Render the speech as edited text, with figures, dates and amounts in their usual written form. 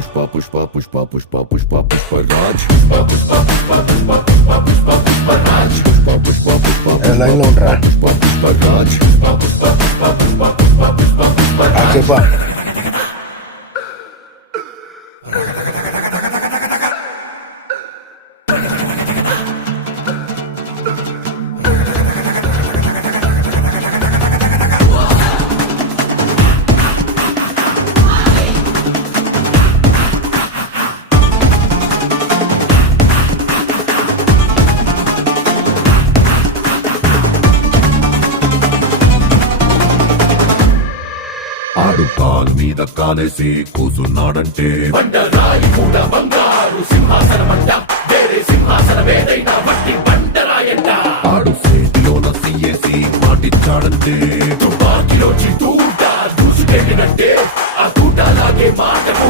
Pushpa Pushpa Pushpa Pushpa Pushpa Pushparaj Pushpa Pushpa Pushpa Pushpa Pushpa Pushpa Pushparaj Pushpa Pushpa Pushpa line లో ఉంటారా పుష్ప పుష్పరాజ్ పుష్ప పుష్ప పుష్ప పుష్ప పుష్ప పుష్ప పుష్పరాజ్ చెప్పా ఆడు కాలు మీద కాలేసి కూసున్నాడంటే బండరాయి మూడ బంగారు సింహాసనమంట వేరే సింహాసనమేదైనా మట్టి బండరాయంట ఆడు సేటిలోన సీఏసి మాటిచ్చాడంటే తుపాకిలో తూట దూసుకెళ్ళినట్టే ఆ తూటలాగే మాట కూడా